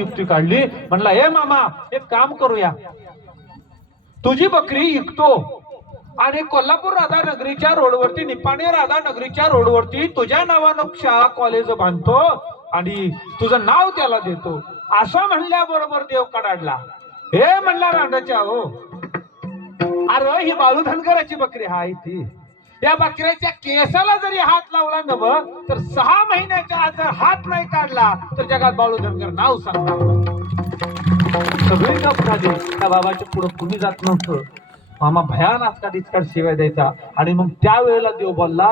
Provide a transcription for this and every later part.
युक्ती काढली. म्हणला हे मामा एक काम करूया. तुझी बकरी विकतो आणि कोल्हापूर राधानगरीच्या रोडवरती निपाणी राधानगरीच्या रोडवरती तुझ्या नावानं शाळा कॉलेज बांधतो आणि तुझं नाव त्याला देतो. असं म्हणल्याबरोबर देव कडाडला. हे म्हणला रांडाच्या हो. अरे ही बाळू धनगराची बकरी हा ती त्या बकऱ्याच्या केसाला जरी हात लावला नव तर सहा महिन्याच्या आत जर हात नाही काढला तर जगात बाळू धनगर नाव सांगणार सगळे गप त्या बाबाच्या पुढे कुणी जात नव्हतं. मामा भयानक का इचकाट शिवाय द्यायचा. आणि मग त्यावेळेला देव बोलला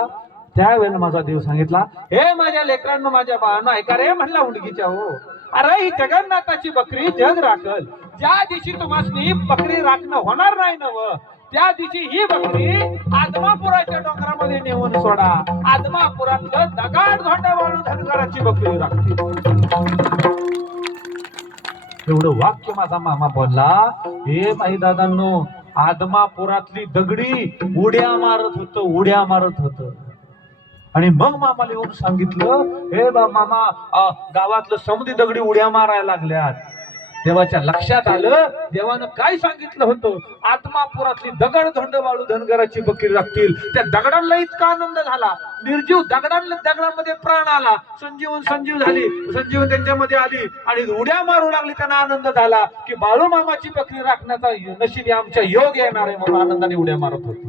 त्यावेळेला माझा देव सांगितला हे माझ्या लेकरांना माझ्या बाळांना ऐका रे म्हणला उंडगीच्या हो अरे ही जगन्नाथाची बकरी जग राखल. ज्या दिवशी तुम्हाला बकरी राखणं होणार नाही नव त्या दिवशी ही भक्ती आदमापुराच्या डोंगरामध्ये नेऊन सोडा. आदमापुरातलं दगाड धोंडा वाळू धनगराची भक्ती लागते एवढं वाक्य माझा मामा बोलला हे माई दादांनो आदमापुरातली दगडी उड्या मारत होत उड्या मारत होत. आणि मग मामाला येऊन सांगितलं हे बा मामा गावातलं समुद्री दगडी उड्या मारायला लागल्यात. देवाच्या लक्षात आलं देवानं काय सांगितलं होतं? आत्मापुरातली दगड धोंड वाळू धनगराची बकरी राखतील. त्या दगडांना इतका आनंद झाला. निर्जीव दगडांना दगडामध्ये प्राण आला. संजीवन संजीव झाली. संजीवन त्यांच्यामध्ये आली आणि उड्या मारू लागली. त्यांना आनंद झाला की बाळू मामाची बकरी राखण्याचा नशीब आमच्या योग येणार आहे म्हणून आनंदाने उड्या मारत होतो.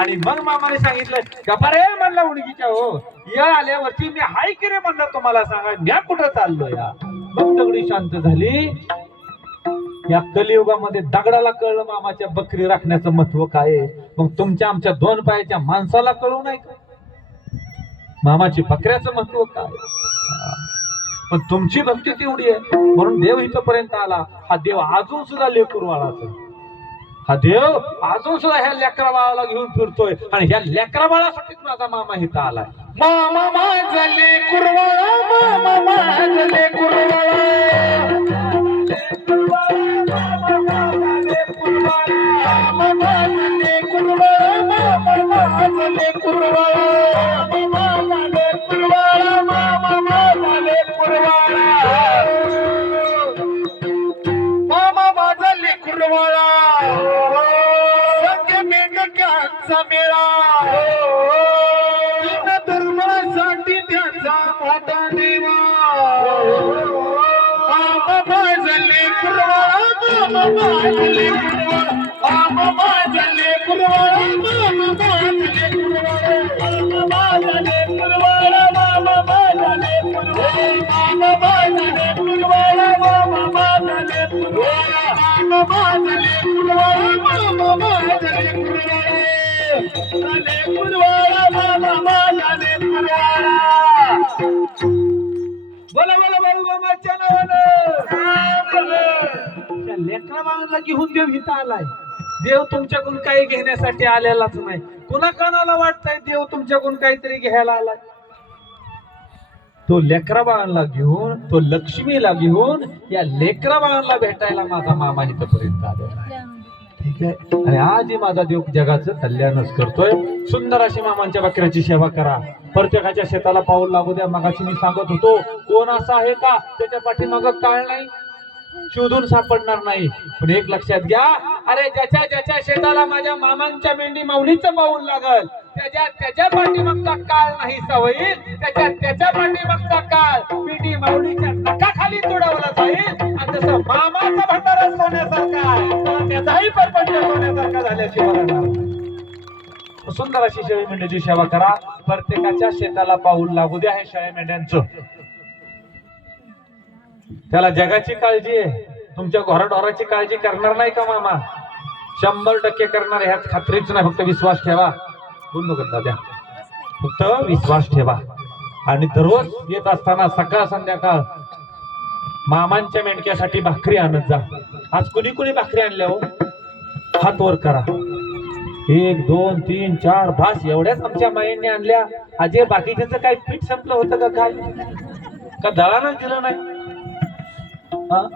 आणि मग मामाने सांगितलं गप्पा रे म्हणलं उडगीच्या हो या आल्यावरती मी हाय की रे म्हणलं तुम्हाला सांगा. मी कुठं चाललो या मग दगडी शांत झाली. या कलियुगामध्ये दगडाला कळलं मामाच्या बकरी राखण्याचं महत्त्व काय मग तुमच्या आमच्या दोन पायाच्या माणसाला कळू नाही का? मामाची बकऱ्याचं महत्त्व काय पण तुमची भक्ती तेवढी आहे. म्हणून देव इथपर्यंत आला. हा देव अजून सुद्धा लेकरवाळाचा हा देव अजून सुद्धा ह्या लेकरा बाळाला घेऊन फिरतोय. आणि ह्या लेकरा बाळासाठी माझा मामा इथं आलाय. मामा माझले कुरवाळा मामा माझले मेळा धर्मासाठी त्याचा मोठा देवा आम भाजले पुरवाळा माम भाजले पुरवाळा आम भाजले घेऊन देव इथं आलाय. देव तुमच्याकडून काही घेण्यासाठी आलेलाच नाही. कुणा कानाला वाटतंय देव तुमच्याकडून काहीतरी घ्यायला आलाय? तो लेकरा बाळांना घेऊन तो लक्ष्मीला घेऊन या लेकरा बाळांना भेटायला माझा मामा इथपर्यंत आलेला ठीक आहे? आणि आजही माझा देव जगाचं कल्याणच करतोय. सुंदर अशी मामांच्या बकऱ्याची सेवा करा. प्रत्येकाच्या शेताला पाऊल लागू द्या. मगाशी मी सांगत होतो कोण असा आहे का? त्याच्या पाठीमाग काळ नाही. शोधून सापडणार नाही. पण एक लक्षात घ्या अरे ज्याच्या ज्याच्या शेताला माझ्या मामांच्या मेंढी माऊलीचं पाऊल लागल त्याच्या त्याच्या पाठीमागचा काळ नाही सवयी त्याच्या त्याच्या पाठीमागचा काळ मेंढी माऊलीच्या नखाखाली तोडवला जाईल. आणि तसं मामाचा भंडारा सोन्यासारखा त्याचाही परपंच सोन्यासारखा झाल्याशिवाय राहणार सुंदर अशी शेळी मेंढ्याची सेवा करा. प्रत्येकाच्या शेताला पाऊल लागू द्या हे शेळी मेंढ्यांचं. त्याला जगाची काळजी आहे. तुमच्या घोराढोराची काळजी करणार नाही का मामा? शंभर टक्के करणार ह्यात खात्रीच नाही. फक्त विश्वास ठेवा. बोलू नका द्या. फक्त विश्वास ठेवा. आणि दररोज येत असताना सकाळ संध्याकाळ मामांच्या मेंढक्यासाठी भाकरी आणत जा. आज कुणी कुणी भाकरी आणल्या हो? हात वर करा. एक दोन तीन चार भास एवढ्याच आमच्या माईंनी आणल्या. अजय बाकीच्याच काही पीठ संपलं होतं का काय? का दळानच दिलं नाही? हा?